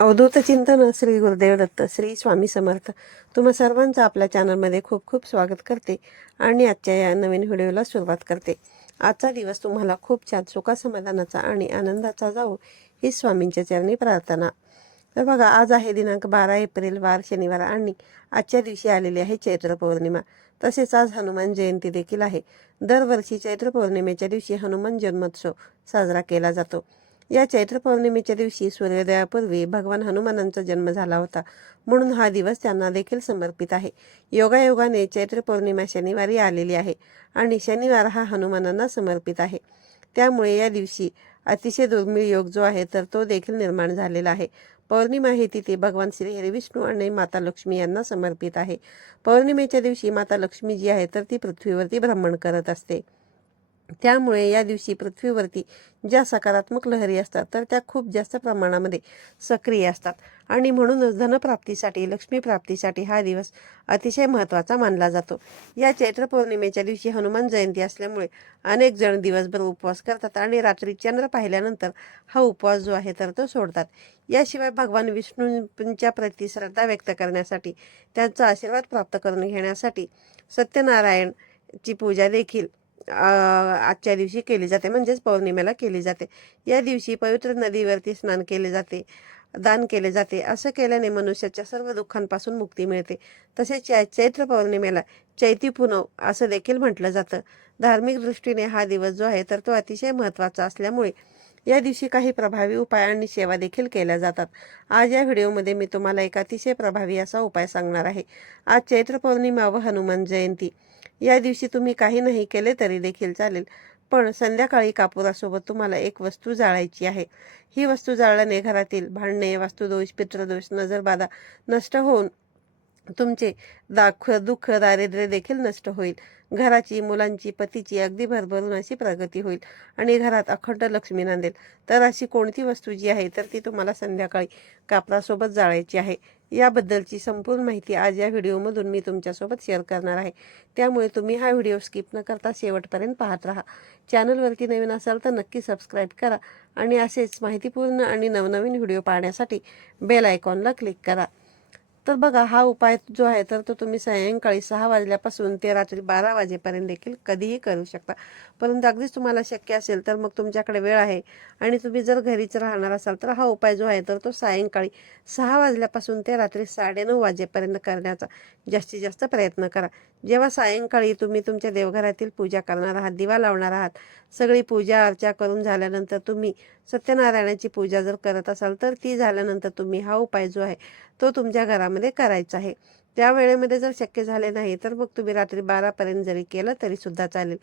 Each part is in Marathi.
अवधूत चिंतन श्री गुरुदेव दत्त श्री स्वामी समर्थ. तुम्हा सर्वांचं आपल्या चॅनलमध्ये खूप खूप स्वागत करते आणि आजच्या या नवीन व्हिडिओला सुरुवात करते. आजचा दिवस तुम्हाला खूप छान सुखासमाधानाचा आणि आनंदाचा जावो ही स्वामींच्या चरणी प्रार्थना. तर बघा, आज आहे दिनांक 12 एप्रिल, वार शनिवार आणि आजच्या दिवशी आलेली आहे चैत्र पौर्णिमा. तसेच आज हनुमान जयंती देखील आहे. दरवर्षी चैत्र पौर्णिमेच्या दिवशी हनुमान जन्मोत्सव साजरा केला जातो. या चैत्र पौर्णिमेच्या दिवशी सूर्योदयापूर्वी भगवान हनुमानांचा जन्म झाला होता, म्हणून हा दिवस त्यांना देखील समर्पित आहे. योगायोगाने चैत्र पौर्णिमा शनिवारी आलेली आहे आणि शनिवार हा हनुमानांना समर्पित आहे. त्यामुळे या दिवशी अतिशय दुर्मिळ योग जो आहे तर तो देखील निर्माण झालेला आहे. पौर्णिमा ही तिथी भगवान श्री हरिविष्णू आणि माता लक्ष्मी यांना समर्पित आहे. पौर्णिमेच्या दिवशी माता लक्ष्मी जी आहे तर ती पृथ्वीवरती भ्रमण करत असते. त्यामुळे या दिवशी पृथ्वीवरती ज्या सकारात्मक लहरी असतात तर त्या खूप जास्त प्रमाणामध्ये सक्रिय असतात आणि म्हणूनच धनप्राप्तीसाठी, लक्ष्मी प्राप्तीसाठी हा दिवस अतिशय महत्त्वाचा मानला जातो. या चैत्र पौर्णिमेच्या दिवशी हनुमान जयंती असल्यामुळे अनेक जण दिवसभर उपवास करतात आणि रात्री चंद्र पाहिल्यानंतर हा उपवास जो आहे तर तो सोडतात. याशिवाय भगवान विष्णूंच्या प्रती श्रद्धा व्यक्त करण्यासाठी, त्यांचा आशीर्वाद प्राप्त करून घेण्यासाठी सत्यनारायणची पूजा देखील आजच्या दिवशी केली जाते, म्हणजेच पौर्णिमेला केली जाते. या दिवशी पवित्र नदीवरती स्नान केले जाते, दान केले जाते. असं केल्याने मनुष्याच्या सर्व दुःखांपासून मुक्ती मिळते. तसेच या चैत्र पौर्णिमेला चैती पुनव असं देखील म्हटलं जातं. धार्मिक दृष्टीने हा दिवस जो आहे तर तो अतिशय महत्त्वाचा असल्यामुळे या दिवशी काही प्रभावी उपाय आणि सेवा देखील केल्या जातात. आज या व्हिडिओमध्ये मी तुम्हाला एक अतिशय प्रभावी असा उपाय सांगणार आहे. आज चैत्र पौर्णिमा व हनुमान जयंती या दिवशी तुम्ही काही नाही केले तरी देखील चालेल, पण संध्याकाळी कापुरासोबत तुम्हाला एक वस्तू जाळायची आहे. ही वस्तू जाळल्याने घरातील भांडणे, वास्तुदोष, पितृदोष, नजरबाधा नष्ट होऊन तुमचे दुःख, दारिद्र्य देखील नष्ट होईल. घराची, मुलांची, पतीची अगदी भरभरून अशी प्रगती होईल आणि घरात अखंड लक्ष्मी नांदेल. तर अशी कोणती वस्तू जी आहे तर ती तुम्हाला संध्याकाळी कापरासोबत जाळायची आहे. याबद्दलची संपूर्ण माहिती आज या व्हिडिओमधून मी तुमच्यासोबत शेअर करणार आहे. त्यामुळे तुम्ही हा व्हिडिओ स्किप न करता शेवटपर्यंत पाहत राहा. चॅनलवरती नवीन असाल तर नक्की सबस्क्राईब करा आणि असेच माहितीपूर्ण आणि नवनवीन व्हिडिओ पाहण्यासाठी बेल आयकॉनला क्लिक करा. तर बघा, हा उपाय जो आहे तर तो तुम्ही सायंकाळी 6 वाजल्यापासून ते रात्री 12 वाजेपर्यंत देखील कधीही करू शकता. परंतु अगदीच तुम्हाला शक्य असेल तर मग तुमच्याकडे वेळ आहे आणि तुम्ही जर घरीच राहणार असाल तर हा उपाय जो आहे तर तो सायंकाळी 6 वाजल्यापासून ते रात्री 9:30 वाजेपर्यंत करण्याचा जास्तीत जास्त प्रयत्न करा. जेव्हा सायंकाळी तुम्ही तुमच्या देवघरातील पूजा करणार आहात, दिवा लावणार आहात, सगळी पूजा अर्चा करून झाल्यानंतर तुम्ही सत्यनारायणाची पूजा जर करत असाल तर ती झाल्यानंतर तुम्ही हा उपाय जो आहे तो तुमच्या घरामध्ये करायचा आहे. त्या वेळेमध्ये जर शक्य झाले नाही तर मग तुम्ही रात्री 12पर्यंत जरी केलं तरी सुद्धा चालेल.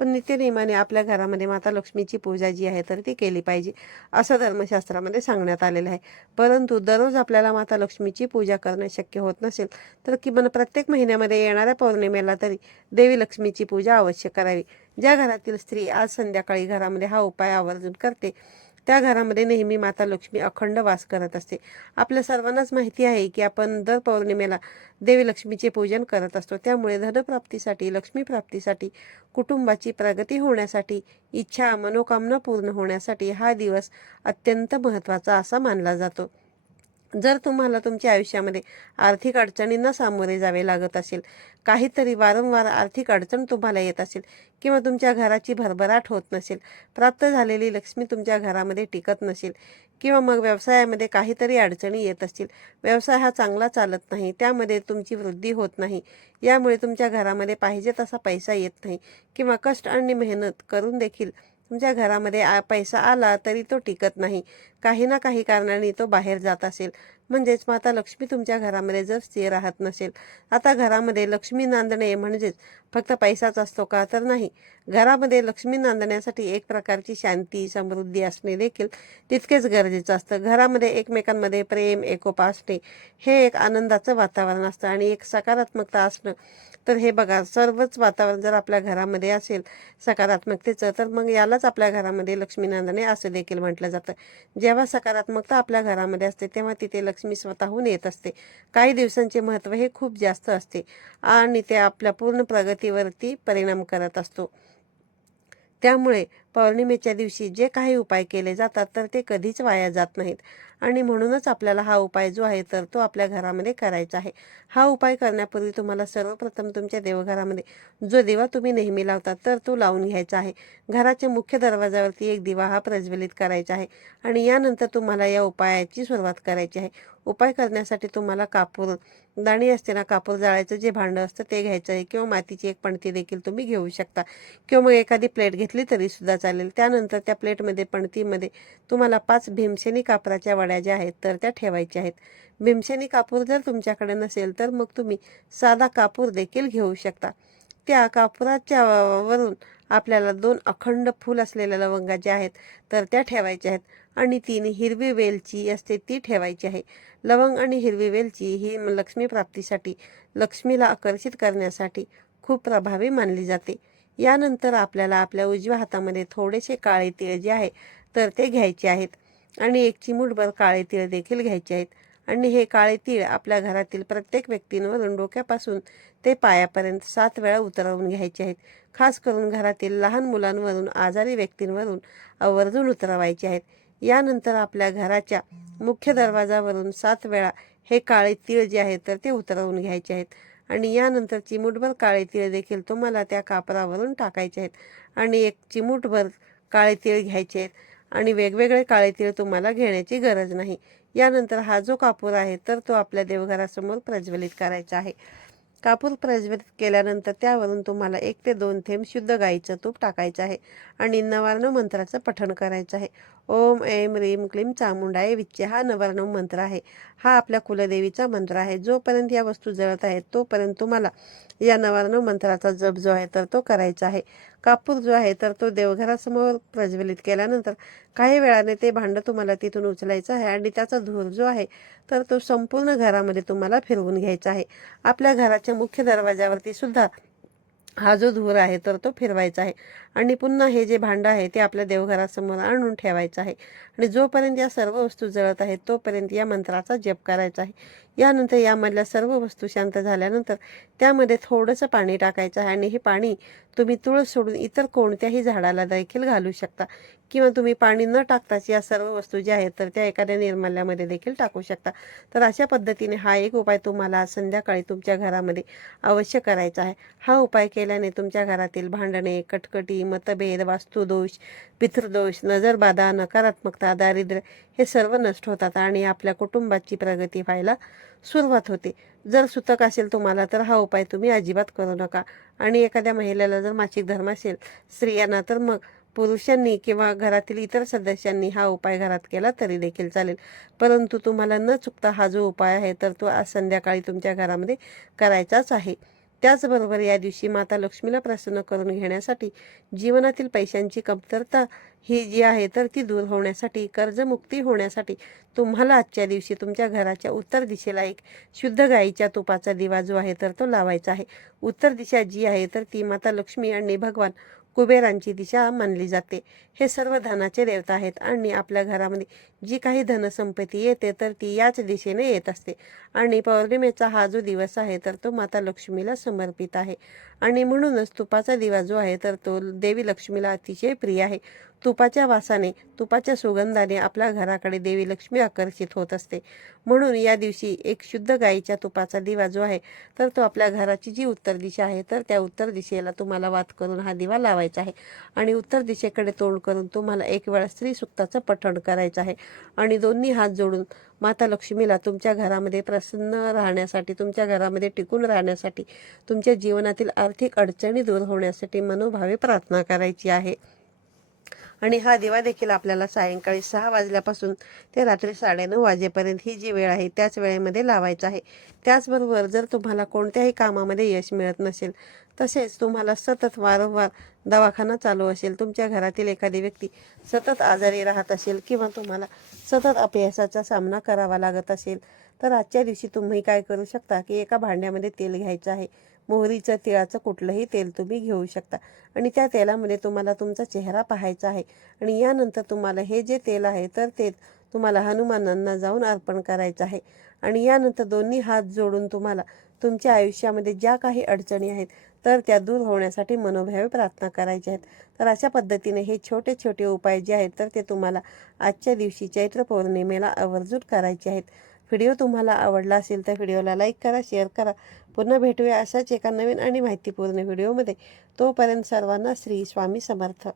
पण नित्यनेमाने आपल्या घरामध्ये माता लक्ष्मीची पूजा जी आहे तर ती केली पाहिजे, असं धर्मशास्त्रामध्ये सांगण्यात आलेलं आहे. परंतु दररोज आपल्याला माता लक्ष्मीची पूजा करणे शक्य होत नसेल तर किमान प्रत्येक महिन्यामध्ये येणाऱ्या पौर्णिमेला तरी देवी लक्ष्मीची पूजा अवश्य करावी. ज्या घरातील स्त्री आज संध्याकाळी घरामध्ये हा उपाय आवर्जून करते त्या घरामध्ये नेहमी माता लक्ष्मी अखंड वास करत असते. आपल्या सर्वांनाच माहिती आहे की आपण दर पौर्णिमेला देवी लक्ष्मीचे पूजन करत असतो. त्यामुळे धनप्राप्तीसाठी, लक्ष्मी प्राप्तीसाठी, कुटुंबाची प्रगती होण्यासाठी, इच्छा मनोकामना पूर्ण होण्यासाठी हा दिवस अत्यंत महत्त्वाचा असा मानला जातो. जर तुम्हाला तुमच्या आयुष्यामध्ये आर्थिक अडचणींना सामोरे जावे लागत असेल, काहीतरी वारंवार आर्थिक अडचण तुम्हाला येत असेल किंवा तुमच्या घराची भरभराट होत नसेल, प्राप्त झालेली लक्ष्मी तुमच्या घरामध्ये टिकत नसेल किंवा मग व्यवसायामध्ये काहीतरी अडचणी येत असतील, व्यवसाय हा चांगला चालत नाही, त्यामध्ये तुमची वृद्धी होत नाही, यामुळे तुमच्या घरामध्ये पाहिजे तसा पैसा येत नाही किंवा कष्ट आणि मेहनत करून देखील तुमच्या घरामध्ये पैसा आला तरी तो टिकत नाही, काही ना काही कारणाने तो बाहेर जात असेल, म्हणजेच माता लक्ष्मी तुमच्या घरामध्ये जर स्थिर राहत नसेल. आता घरामध्ये लक्ष्मी नांदणे म्हणजेच फक्त पैसाच असतो का? तर नाही. घरामध्ये लक्ष्मी नांदण्यासाठी एक प्रकारची शांती, समृद्धी असणे देखील तितकेच गरजेचं असतं. घरामध्ये एकमेकांमध्ये प्रेम, एकोपा असणे हे एक आनंदाचं वातावरण असतं आणि एक सकारात्मकता असणं. तर हे बघा, सर्वच वातावरण जर आपल्या घरामध्ये असेल सकारात्मकतेचं तर मग यालाच आपल्या घरामध्ये लक्ष्मी नांदणे असं देखील म्हटलं जातं. जेव्हा सकारात्मकता आपल्या घरामध्ये असते तेव्हा तिथे लक्ष्मी स्वतःहून येत असते. काही दिवसांचे महत्त्व हे खूप जास्त असते आणि ते आपल्या पूर्ण प्रगतीवरती परिणाम करत असतो. त्यामुळे पौर्णिमेच्या दिवशी जे काही उपाय केले जातात तर ते कधीच वाया जात नाहीत आणि म्हणूनच आपल्याला हा उपाय जो आहे तर तो आपल्या घरामध्ये करायचा आहे. हा उपाय करण्यापूर्वी तुम्हाला सर्वप्रथम तुमच्या देवघरामध्ये जो दिवा तुम्ही नेहमी लावता तर तो लावून घ्यायचा आहे. घराच्या मुख्य दरवाजावरती एक दिवा हा प्रज्वलित करायचा आहे आणि यानंतर तुम्हाला या उपायाची सुरुवात करायची आहे. उपाय करण्यासाठी तुम्हाला कापूर दाणी असते ना, कापूर जाळायचं जे भांडं असतं ते घ्यायचं आहे किंवा मातीची एक पणती देखील तुम्ही घेऊ शकता किंवा मग एखादी प्लेट घेतली तरी सुद्धा चालेल. त्यानंतर त्या प्लेटमध्ये पणतीमध्ये तुम्हाला 5 भीमसेनी कापराच्या वड्या ज्या आहेत तर त्या ठेवायच्या आहेत. भीमसेनी कापूर जर तुमच्याकडे नसेल तर मग तुम्ही साधा कापूर देखील घेऊ शकता. त्या कापुराच्या वरून आपल्याला 2 अखंड फूल असलेल्या लवंगा ज्या आहेत तर त्या ठेवायच्या आहेत आणि 3 हिरवी वेलची असते ती ठेवायची आहे. लवंग आणि हिरवी वेलची ही लक्ष्मी प्राप्तीसाठी, लक्ष्मीला आकर्षित करण्यासाठी खूप प्रभावी मानली जाते. यानंतर आपल्याला आपल्या उजव्या हातामध्ये थोडेसे काळे तीळ जे आहे तर ते घ्यायचे आहेत आणि एक चिमूटभर काळे तीळ देखील घ्यायचे आहेत आणि हे काळे तीळ आपल्या घरातील प्रत्येक व्यक्तींवरून डोक्यापासून ते पायापर्यंत 7 वेळा उतरवून घ्यायचे आहेत. खास करून घरातील लहान मुलांवरून, आजारी व्यक्तींवरून आवर्जून उतरवायचे आहेत. यानंतर आपल्या घराच्या मुख्य दरवाजावरून 7 वेळा हे काळे तीळ जे आहेत तर ते उतरवून घ्यायचे आहेत आणि यानंतर चिमूटभर काळे तीळ देखील तुम्हाला त्या कापरावरून टाकायचे आहेत आणि एक चिमूटभर काळे तीळ घ्यायचे आहेत आणि वेगवेगळे काळे तीळ तुम्हाला घेण्याची गरज नाही. यानंतर हा जो कापूर आहे तर तो आपल्या देवघरासमोर प्रज्वलित करायचा आहे. कापूर प्रज्वलित केल्यानंतर त्यावरून तुम्हाला 1 ते 2 थेंब शुद्ध गाईचं तूप टाकायचं आहे आणि नवार्णव मंत्राचं पठण करायचं आहे. ओम ऐं ह्रीं क्लीं चामुंडाय विच्चे हा नवार्णव मंत्र आहे. हा आपल्या कुलदेवीचा मंत्र आहे. जोपर्यंत या वस्तू जळत आहेत तोपर्यंत तुम्हाला या नवार्णव मंत्राचा जप जो आहे तर तो करायचा आहे. कापूर जो आहे तर तो देवघरासमोर प्रज्वलित केल्यानंतर काही वेळाने ते भांडं तुम्हाला तिथून उचलायचं आहे आणि त्याचा धूर जो आहे तर तो संपूर्ण घरामध्ये तुम्हाला फिरवून घ्यायचा आहे. आपल्या घराच्या मुख्य दरवाजावरती सुद्धा हा जो धूर आहे तर तो फिरवायचा आहे आणि पुन्हा हे जे भांडं आहे ते आपल्या देवघरासमोर आणून ठेवायचं आहे आणि जोपर्यंत या सर्व वस्तू जळत आहेत तोपर्यंत या मंत्राचा जप करायचा आहे. यानंतर यामधल्या सर्व वस्तू शांत झाल्यानंतर त्यामध्ये थोडंसं पाणी टाकायचं आहे आणि हे पाणी तुम्ही तुळस सोडून इतर कोणत्याही झाडाला देखील घालू शकता किंवा तुम्ही पाणी न टाकताच या सर्व वस्तू ज्या आहेत तर त्या एखाद्या निर्माल्यामध्ये देखील टाकू शकता. तर अशा पद्धतीने हा एक उपाय तुम्हाला आज संध्याकाळी तुमच्या घरामध्ये अवश्य करायचा आहे. हा उपाय केल्याने तुमच्या घरातील भांडणे, कटकटी, मतभेद, वास्तुदोष, पितृदोष, नजरबाधा, नकारात्मकता, दारिद्र्य हे सर्व नष्ट होतात आणि आपल्या कुटुंबाची प्रगती व्हायला सुरुवात होते. जर सुतक असेल तुम्हाला तर हा उपाय तुम्ही अजिबात करू नका आणि एखाद्या महिलेला जर मासिक धर्म असेल स्त्रियांना तर मग पुरुषांनी किंवा घरातील इतर सदस्यांनी हा उपाय घरात केला तरी देखील चालेल. परंतु तुम्हाला न चुकता हा जो उपाय आहे तर तो आज संध्याकाळी तुमच्या घरामध्ये करायचाच आहे. त्याचबरोबर या दिवशी माता लक्ष्मीला प्रसन्न करून घेण्यासाठी, जीवनातील पैशांची कमतरता ही जी आहे तर ती दूर होण्यासाठी, कर्जमुक्ती होण्यासाठी तुम्हाला आजच्या दिवशी तुमच्या घराच्या उत्तर दिशेला एक शुद्ध गाईच्या तुपाचा दिवा जो आहे तर तो लावायचा आहे. उत्तर दिशा जी आहे तर ती माता लक्ष्मी आणि भगवान कुबेरांची दिशा मानली जाते. हे सर्व धनाचे देवता आहेत आणि आपल्या घरामध्ये जी काही धनसंपत्ती येते तर ती याच दिशेने येत असते आणि पौर्णिमेचा हा जो दिवस आहे तर तो माता लक्ष्मीला समर्पित आहे आणि म्हणूनच तुपाचा दिवा जो आहे तर तो देवी लक्ष्मीला अतिशय प्रिय आहे. तुपाच्या वासाने, तुपाच्या सुगंधाने आपल्या घराकडे देवी लक्ष्मी आकर्षित होत असते. म्हणून या दिवशी एक शुद्ध गाईच्या तुपाचा दिवा जो आहे तर तो आपल्या घराची जी उत्तर दिशा आहे तर त्या उत्तर दिशेला तुम्हाला वात करून हा दिवा लावायचा आहे आणि उत्तर दिशेकडे तोंड करून तुम्हाला 1 वेळा स्त्री सुक्ताचं पठण करायचं आहे आणि दोन्ही हात जोडून माता लक्ष्मीला तुमच्या घरामध्ये प्रसन्न राहण्यासाठी, तुमच्या घरामध्ये टिकून राहण्यासाठी, तुमच्या जीवनातील आर्थिक अडचणी दूर होण्यासाठी मनोभावे प्रार्थना करायची आहे. आणि हा दिवा देखील आपल्याला सायंकाळी 6 वाजल्यापासून ते रात्री 9:30 वाजेपर्यंत ही जी वेळ आहे त्याच वेळेमध्ये लावायचा आहे. त्याचबरोबर जर तुम्हाला कोणत्याही कामामध्ये यश मिळत नसेल, तसेच तुम्हाला सतत वारंवार दवाखाना चालू असेल, तुमच्या घरातील एखादी व्यक्ती सतत आजारी राहत असेल किंवा तुम्हाला सतत अपयशाचा सामना करावा लागत असेल, तर आजच्या दिवशी तुम्ही काय करू शकता की एका भांड्यामध्ये तेल घ्यायचं आहे. मोहरीचं, तिळाचं कुठलंही तेल तुम्ही घेऊ शकता आणि त्या तेलामध्ये तुम्हाला तुमचा चेहरा पाहायचा आहे. आणि यानंतर तुम्हाला हे जे तेल आहे तर ते तुम्हाला हनुमानांना जाऊन अर्पण करायचं आहे. आणि यानंतर दोन्ही हात जोडून तुम्हाला तुमच्या आयुष्यामध्ये ज्या काही अडचणी आहेत तर त्या दूर होण्यासाठी मनोभावे प्रार्थना करायच्या आहेत. तर अशा पद्धतीने हे छोटे छोटे उपाय जे आहेत तर ते तुम्हाला आजच्या दिवशी चैत्र पौर्णिमेला आवर्जून करायचे आहेत. व्हिडिओ तुम्हाला आवडला असेल तर व्हिडिओला लाईक करा, शेअर करा. पुन्हा भेटूया अशाच एका नवीन आणि माहितीपूर्ण व्हिडिओमध्ये. तोपर्यंत सर्वांना श्री स्वामी समर्थ.